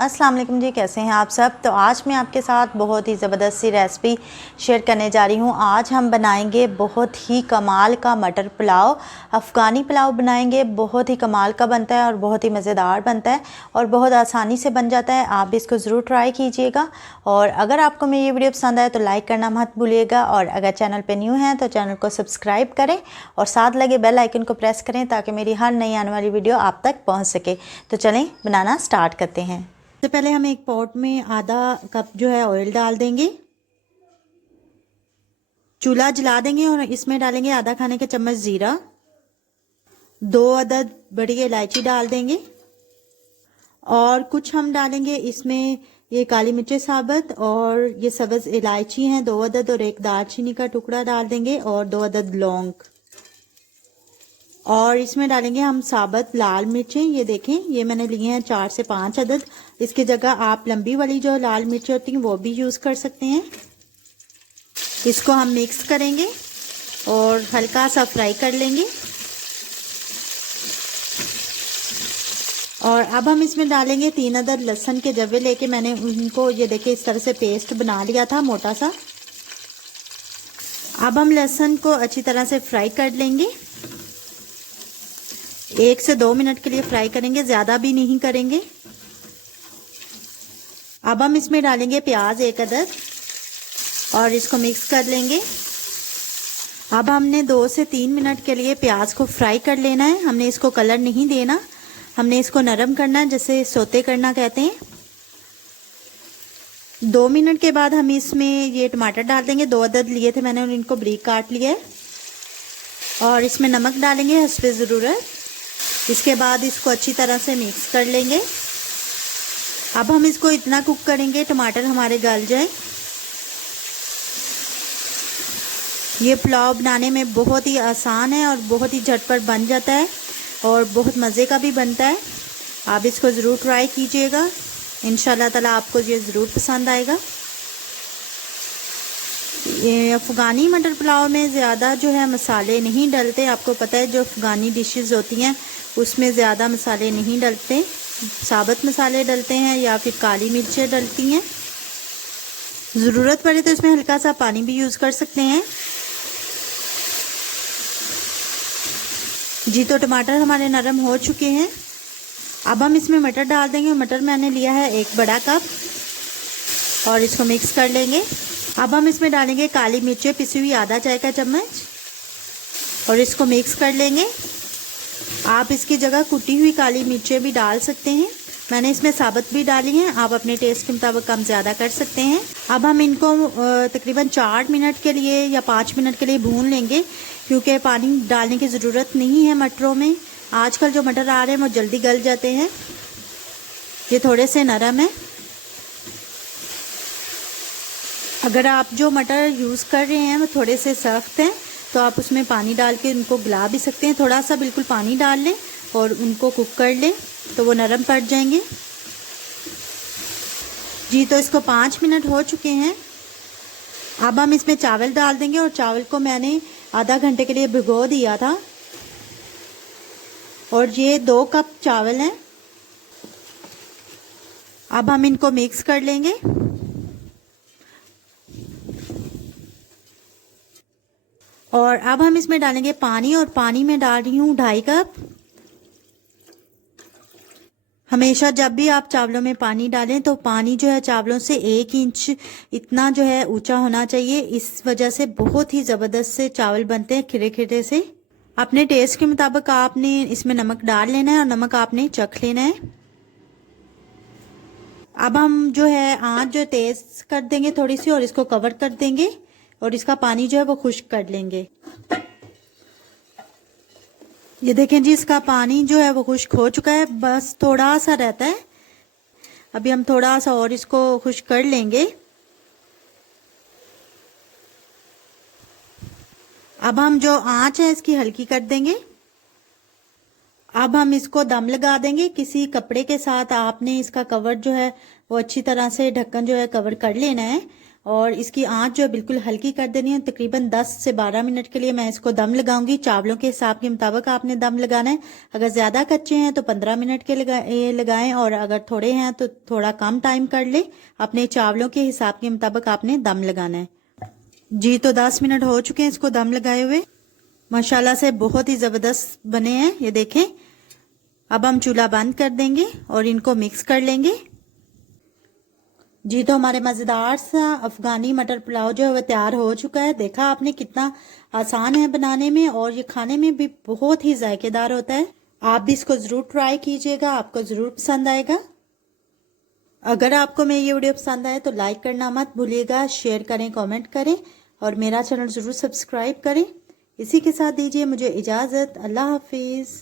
अस्सलाम वालेकुम जी, कैसे हैं आप सब। तो आज मैं आपके साथ बहुत ही ज़बरदस्त सी रेसिपी शेयर करने जा रही हूँ। आज हम बनाएंगे बहुत ही कमाल का मटर पुलाव, अफ़गानी पुलाव बनाएंगे। बहुत ही कमाल का बनता है और बहुत ही मज़ेदार बनता है और बहुत आसानी से बन जाता है। आप भी इसको ज़रूर ट्राई कीजिएगा और अगर आपको मेरी ये वीडियो पसंद आए तो लाइक करना मत भूलिएगा और अगर चैनल पर न्यू हैं तो चैनल को सब्सक्राइब करें और साथ लगे बेल आइकन को प्रेस करें ताकि मेरी हर नई आने वाली वीडियो आप तक पहुँच सके। तो चलें बनाना स्टार्ट करते हैं। सबसे पहले हम एक पॉट में आधा कप जो है ऑयल डाल देंगे। चूल्हा जला देंगे और इसमें डालेंगे आधा खाने का चम्मच जीरा, 2 अदद बड़ी इलायची डाल देंगे और कुछ हम डालेंगे इसमें ये काली मिर्चें साबुत और ये सब्ज़ इलायची हैं 2 अदद और एक दालचीनी का टुकड़ा डाल देंगे और 2 अदद लौंग और इसमें डालेंगे हम साबुत लाल मिर्चें। ये देखें, ये मैंने लिए हैं 4 से 5 अदद। इसकी जगह आप लंबी वाली जो लाल मिर्चें होती हैं वो भी यूज़ कर सकते हैं। इसको हम मिक्स करेंगे और हल्का सा फ्राई कर लेंगे और अब हम इसमें डालेंगे 3 अदद लहसुन के जवे लेके मैंने उनको ये देखे इस तरह से पेस्ट बना लिया था मोटा सा। अब हम लहसुन को अच्छी तरह से फ्राई कर लेंगे। 1 से 2 मिनट के लिए फ्राई करेंगे, ज़्यादा भी नहीं करेंगे। अब हम इसमें डालेंगे प्याज 1 अदद और इसको मिक्स कर लेंगे। अब हमने 2 से 3 मिनट के लिए प्याज को फ्राई कर लेना है। हमने इसको कलर नहीं देना, हमने इसको नरम करना है, जैसे सोते करना कहते हैं। 2 मिनट के बाद हम इसमें ये टमाटर डाल देंगे। 2 अदद लिए थे मैंने और इनको बारीक काट लिया है और इसमें नमक डालेंगे हस्बे ज़रूरत। इसके बाद इसको अच्छी तरह से मिक्स कर लेंगे। अब हम इसको इतना कुक करेंगे टमाटर हमारे गल जाए। ये पुलाव बनाने में बहुत ही आसान है और बहुत ही झटपट बन जाता है और बहुत मज़े का भी बनता है। आप इसको ज़रूर ट्राई कीजिएगा, इंशाल्लाह ताला आपको ये ज़रूर पसंद आएगा। ये अफ़गानी मटर पुलाव में ज़्यादा जो है मसाले नहीं डलते। आपको पता है जो अफ़गानी डिशेस होती हैं उसमें ज़्यादा मसाले नहीं डलते, साबुत मसाले डलते हैं या फिर काली मिर्चें डलती हैं। ज़रूरत पड़े तो इसमें हल्का सा पानी भी यूज़ कर सकते हैं। जी, तो टमाटर हमारे नरम हो चुके हैं। अब हम इसमें मटर डाल देंगे। मटर मैंने लिया है 1 बड़ा कप और इसको मिक्स कर लेंगे। अब हम इसमें डालेंगे काली मिर्चें पिसी हुई आधा चाय का चम्मच और इसको मिक्स कर लेंगे। आप इसकी जगह कुटी हुई काली मिर्चें भी डाल सकते हैं, मैंने इसमें साबुत भी डाली हैं। आप अपने टेस्ट के मुताबिक कम ज़्यादा कर सकते हैं। अब हम इनको तकरीबन 4 मिनट के लिए या 5 मिनट के लिए भून लेंगे क्योंकि पानी डालने की ज़रूरत नहीं है मटरों में। आजकल जो मटर आ रहे हैं वो जल्दी गल जाते हैं, ये थोड़े से नरम है। अगर आप जो मटर यूज़ कर रहे हैं वो थोड़े से सख्त हैं तो आप उसमें पानी डाल के उनको गला भी सकते हैं। थोड़ा सा बिल्कुल पानी डाल लें और उनको कुक कर लें तो वो नरम पड़ जाएंगे। जी, तो इसको 5 मिनट हो चुके हैं। अब हम इसमें चावल डाल देंगे और चावल को मैंने आधा घंटे के लिए भिगो दिया था और ये 2 कप चावल हैं। अब हम इनको मिक्स कर लेंगे और अब हम इसमें डालेंगे पानी और पानी में डाल रही हूँ 2.5 कप। हमेशा जब भी आप चावलों में पानी डालें तो पानी जो है चावलों से 1 इंच इतना जो है ऊंचा होना चाहिए। इस वजह से बहुत ही ज़बरदस्त से चावल बनते हैं खिरे खिरे से। अपने टेस्ट के मुताबिक आपने इसमें नमक डाल लेना है और नमक आपने चख लेना है। अब हम जो है आंच जो तेज़ कर देंगे थोड़ी सी और इसको कवर कर देंगे और इसका पानी जो है वो खुश्क कर लेंगे। ये देखें जी, इसका पानी जो है वो खुश्क हो चुका है, बस थोड़ा सा रहता है। अभी हम थोड़ा सा और इसको खुश्क कर लेंगे। अब हम जो आंच है इसकी हल्की कर देंगे। अब हम इसको दम लगा देंगे किसी कपड़े के साथ। आपने इसका कवर जो है वो अच्छी तरह से ढक्कन जो है कवर कर लेना है और इसकी आंच जो है बिल्कुल हल्की कर देनी है। तकरीबन 10 से 12 मिनट के लिए मैं इसको दम लगाऊंगी। चावलों के हिसाब के मुताबिक आपने दम लगाना है। अगर ज़्यादा कच्चे हैं तो 15 मिनट के लगाएं, और अगर थोड़े हैं तो थोड़ा कम टाइम कर ले। अपने चावलों के हिसाब के मुताबिक आपने दम लगाना है। जी तो 10 मिनट हो चुके हैं इसको दम लगाए हुए। माशाल्लाह से बहुत ही ज़बरदस्त बने हैं, ये देखें। अब हम चूल्हा बंद कर देंगे और इनको मिक्स कर लेंगे। जी तो हमारे मज़ेदार सा अफ़गानी मटर पुलाव जो है वह तैयार हो चुका है। देखा आपने कितना आसान है बनाने में, और ये खाने में भी बहुत ही जायकेदार होता है। आप भी इसको ज़रूर ट्राई कीजिएगा, आपको ज़रूर पसंद आएगा। अगर आपको मेरी ये वीडियो पसंद आए तो लाइक करना मत भूलिएगा, शेयर करें, कमेंट करें और मेरा चैनल ज़रूर सब्सक्राइब करें। इसी के साथ दीजिए मुझे इजाज़त। अल्लाह हाफिज़।